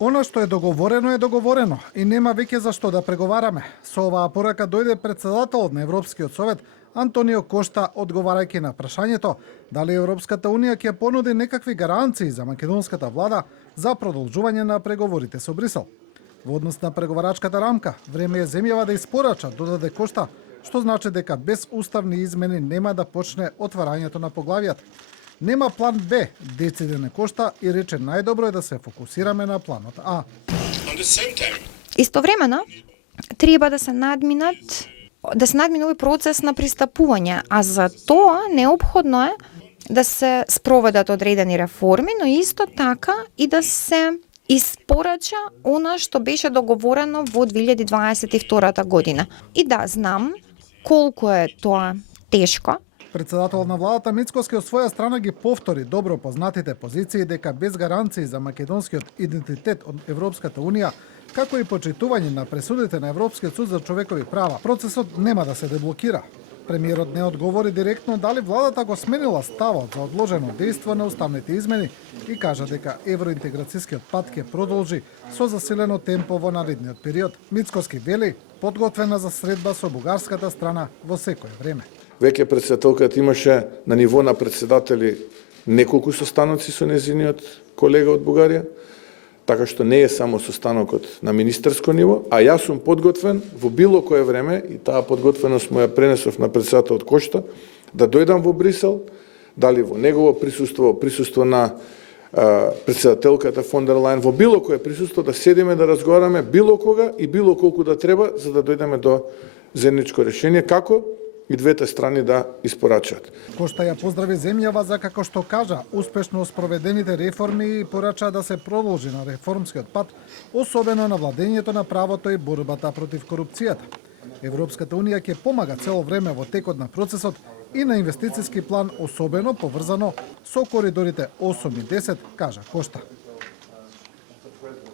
Она што е договорено и нема веќе за што да преговараме. Со оваа порака дојде председателот на Европскиот совет Антонио Кошта, одговарајќи на прашањето дали Европската унија ќе понуди некакви гаранции за македонската влада за продолжување на преговорите со Брисел. Во однос на преговарачката рамка, време е земјава да испорача, додаде Кошта, што значи дека без уставни измени нема да почне отварањето на поглавијата. Нема план Б, децидирано Кошта и рече најдобро е да се фокусираме на планот А. Истовремено треба да се надмине овој процес на пристапување, а за тоа неопходно е да се спроведат одредени реформи, но исто така и да се испорача она што беше договорено во 2022 година. И да, знам колку е тоа тешко. Председател на владата Мицкоски од своја страна ги повтори добро познатите позиции дека без гаранции за македонскиот идентитет од Европската унија, како и почитување на пресудите на Европскиот суд за човекови права, процесот нема да се деблокира. Премиерот не одговори директно дали владата го сменила ставот за одложено дејство на уставните измени и кажа дека евроинтеграцијскиот пат ќе продолжи со засилено темпо во наредниот период. Мицкоски вели подготвена за средба со бугарската страна во секое време. Веќе председателката имаше на ниво на председатели неколку состаноци со незиниот колега од Бугарија, така што не е само состанокот на министерско ниво, а јас сум подготвен во било кое време, и таа подготвеност му ја пренесов на председателот Кошта, да дојдам во Брисел, дали во негово присуство на председателката фон дер Лајен, во било кое присуство да седиме да разговараме било кога и било колку да треба, за да дојдеме до заедничко решение, како и двете страни да испорачат. Кошта ја поздрави земјава за, како што кажа, успешно спроведените реформи и порача да се продолжи на реформскиот пат, особено на владењето на правото и борбата против корупцијата. Европската унија ќе помага цело време во текот на процесот и на инвестицијски план, особено поврзано со коридорите 8 и 10, кажа Кошта.